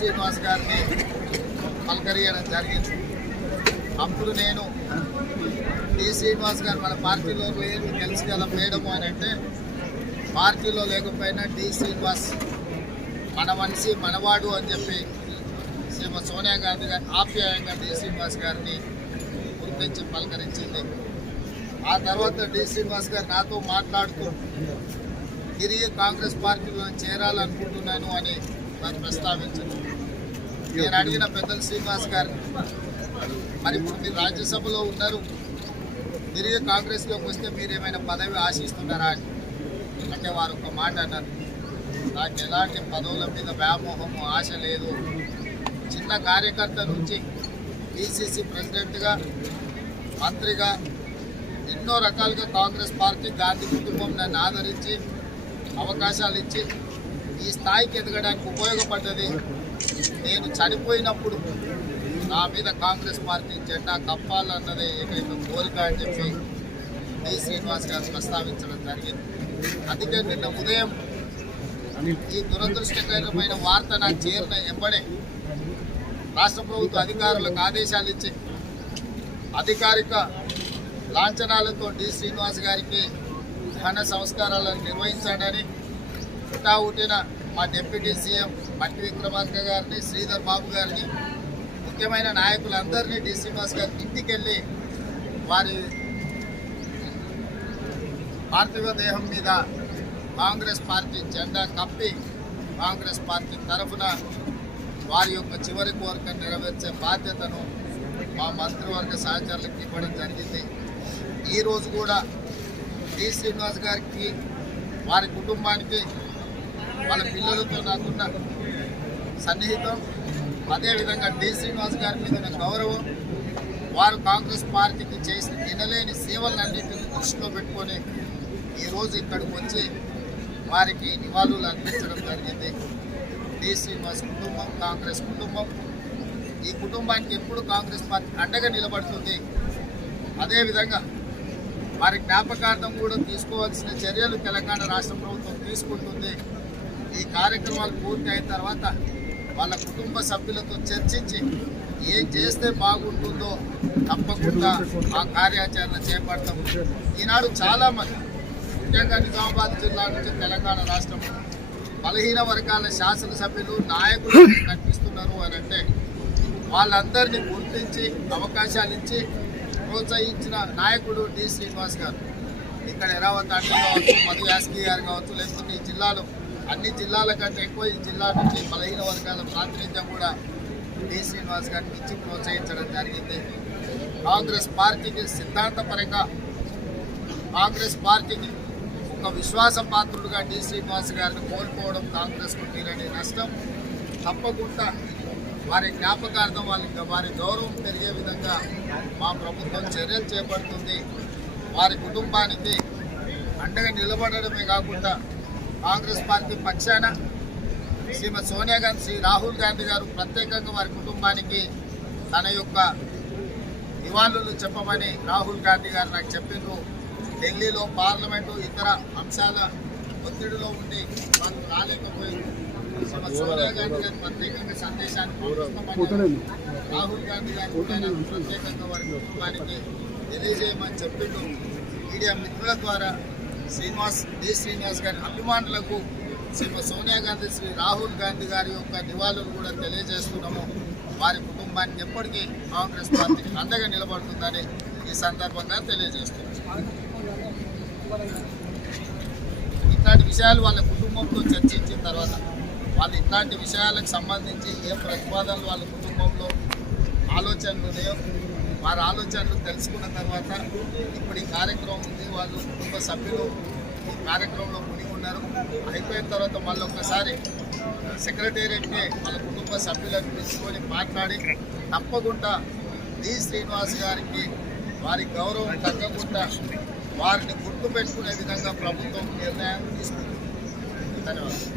శ్రీనివాస్ గారిని పలకరియడం జరిగింది. అప్పుడు నేను డి శ్రీనివాస్ గారు మన పార్టీలో లేరు తెలుసు కదా మేడము అని అంటే పార్టీలో లేకపోయినా డి శ్రీనివాస్ మన మనిషి మనవాడు అని చెప్పి శ్రీమతి సోనియా గాంధీ గారి ఆప్యాయంగా డి శ్రీనివాస్ గారిని గుర్తించి పలకరించింది. ఆ తర్వాత డి శ్రీనివాస్ గారు నాతో మాట్లాడుతూ తిరిగి కాంగ్రెస్ పార్టీలో చేరాలనుకుంటున్నాను అని నాకు ప్రస్తావించారు నేను అడిగిన పెద్దలు శ్రీనివాస్ గారు మరి ఇప్పుడు మీరు రాజ్యసభలో ఉన్నారు తిరిగి కాంగ్రెస్లోకి వస్తే మీరు ఏమైనా పదవి ఆశిస్తున్నారా అని? అంటే వారు ఒక మాట అన్నారు నాకు ఎలాంటి పదవుల మీద వ్యామోహము ఆశ లేదు. చిన్న కార్యకర్త నుంచి పిసిసి ప్రెసిడెంట్గా మంత్రిగా ఎన్నో రకాలుగా కాంగ్రెస్ పార్టీ గాంధీ కుటుంబం నన్ను ఆదరించి అవకాశాలు ఇచ్చి ఈ స్థాయికి ఎదగడానికి ఉపయోగపడ్డది నేను చనిపోయినప్పుడు నా మీద కాంగ్రెస్ పార్టీ జెండా కప్పాలన్నదే ఏకైక కోరిక అని చెప్పి డి శ్రీనివాస్ గారు ప్రస్తావించడం జరిగింది. అందుకే నిన్న ఉదయం ఈ దురదృష్టకరమైన వార్త నాకు చేరిన ఎంబడే రాష్ట్ర ప్రభుత్వ అధికారులకు ఆదేశాలు ఇచ్చి అధికారిక లాంఛనాలతో డి శ్రీనివాస్ గారికి ఘన సంస్కారాలను నిర్వహించాడని పుట్టా ఉట్టిన మా డిప్యూటీ సీఎం మట్టి విక్రమార్క గారిని శ్రీధర్ బాబు గారిని ముఖ్యమైన నాయకులందరినీ డి శ్రీనివాస్ గారి ఇంటికి వెళ్ళి వారి పార్థివ దేహం మీద కాంగ్రెస్ పార్టీ జెండా కప్పి కాంగ్రెస్ పార్టీ తరఫున వారి యొక్క చివరి కోరిక నెరవేర్చే బాధ్యతను మా మంత్రివర్గ సహచరులకు ఇవ్వడం జరిగింది. ఈరోజు కూడా డి శ్రీనివాస్ గారికి వారి కుటుంబానికి వాళ్ళ పిల్లలతో నాకున్న సన్నిహితం. అదేవిధంగా డి. శ్రీనివాస్ గారి మీద గౌరవం వారు కాంగ్రెస్ పార్టీకి చేసిన తినలేని సేవలన్నింటినీ దృష్టిలో పెట్టుకొని ఈరోజు ఇక్కడికి వచ్చి వారికి నివాళులు అర్పించడం జరిగింది. డి. శ్రీనివాస్ కుటుంబం కాంగ్రెస్ కుటుంబం. ఈ కుటుంబానికి ఎప్పుడు కాంగ్రెస్ పార్టీ అండగా నిలబడుతుంది? అదేవిధంగా వారి జ్ఞాపకార్థం కూడా తీసుకోవాల్సిన చర్యలు తెలంగాణ రాష్ట్ర ప్రభుత్వం తీసుకుంటుంది. ఈ కార్యక్రమాలు పూర్తి అయిన తర్వాత వాళ్ళ కుటుంబ సభ్యులతో చర్చించి ఏం చేస్తే బాగుంటుందో తప్పకుండా ఆ కార్యాచరణ చేపడతాము ఈనాడు చాలామంది ముఖ్యంగా నిజామాబాద్ జిల్లా నుంచి తెలంగాణ రాష్ట్రం బలహీన వర్గాల శాసనసభ్యులు నాయకులు కనిపిస్తున్నారు అని అంటే వాళ్ళందరినీ గుర్తించి అవకాశాలు ఇచ్చి ప్రోత్సహించిన నాయకుడు డి శ్రీనివాస్ గారు. ఇక్కడ ఎరావత్ అంటే కావచ్చు మధు యాస్కి గారు కావచ్చు లేకపోతే ఈ జిల్లాలో అన్ని జిల్లాల కంటే ఎక్కువ ఈ జిల్లా నుంచి బలహీన వర్గాల ప్రాతినిధ్యం కూడా డి. శ్రీనివాస్ గారిని ఇచ్చి ప్రోత్సహించడం జరిగింది. కాంగ్రెస్ పార్టీకి సిద్ధాంతపరంగా కాంగ్రెస్ పార్టీకి ఒక విశ్వాస పాత్రుడుగా డి. శ్రీనివాస్ గారిని కోల్పోవడం కాంగ్రెస్కు తీరని నష్టం. తప్పకుండా వారి జ్ఞాపకార్థం వాళ్ళకి వారి గౌరవం పెరిగే విధంగా మా ప్రభుత్వం చర్యలు చేపడుతుంది. వారి కుటుంబానికి అండగా నిలబడడమే కాకుండా కాంగ్రెస్ పార్టీ పక్షాన శ్రీమతి సోనియా గాంధీ శ్రీ రాహుల్ గాంధీ గారు ప్రత్యేకంగా వారి కుటుంబానికి తన యొక్క నివాళులు చెప్పమని రాహుల్ గాంధీ గారు నాకు చెప్పిండ్రు. ఢిల్లీలో పార్లమెంటు ఇతర అంశాల ఒత్తిడిలో ఉండి వాళ్ళు రాలేకపోయింది సోనియా గాంధీ గారి ప్రత్యేకంగా సందేశాన్ని పంపిస్తామని రాహుల్ గాంధీ గారు ప్రత్యేకంగా వారి కుటుంబానికి తెలియజేయమని చెప్పిండు మీడియా మిత్రుల ద్వారా శ్రీనివాస్ డి. శ్రీనివాస్ గారి అభిమానులకు శ్రీమతి సోనియా గాంధీ శ్రీ రాహుల్ గాంధీ గారి యొక్క నివాళులు కూడా తెలియజేస్తున్నాము. వారి కుటుంబానికి ఎప్పటికీ కాంగ్రెస్ పార్టీ అండగా నిలబడుతుందని ఈ సందర్భంగా తెలియజేస్తున్నాం ఇట్లాంటి విషయాలు వాళ్ళ కుటుంబంతో చర్చించిన తర్వాత వాళ్ళు ఇట్లాంటి విషయాలకు సంబంధించి ఏ ప్రతిపాదనలు వాళ్ళ కుటుంబంలో ఆలోచనలు ఉన్నాయో వారి ఆలోచనలు తెలుసుకున్న తర్వాత ఇప్పుడు ఈ కార్యక్రమం ఉంది వాళ్ళు కుటుంబ సభ్యులు ఈ కార్యక్రమంలో మునిగి ఉన్నారు. అయిపోయిన తర్వాత మళ్ళీ ఒక్కసారి సెక్రటేరియట్ని వాళ్ళ కుటుంబ సభ్యులను పిలుచుకొని మాట్లాడి తప్పకుండా డి. శ్రీనివాస్ గారికి వారి గౌరవం తగ్గకుండా వారిని గుర్తు పెట్టుకునే విధంగా ప్రభుత్వం నిర్ణయం తీసుకుంది. ధన్యవాదాలు.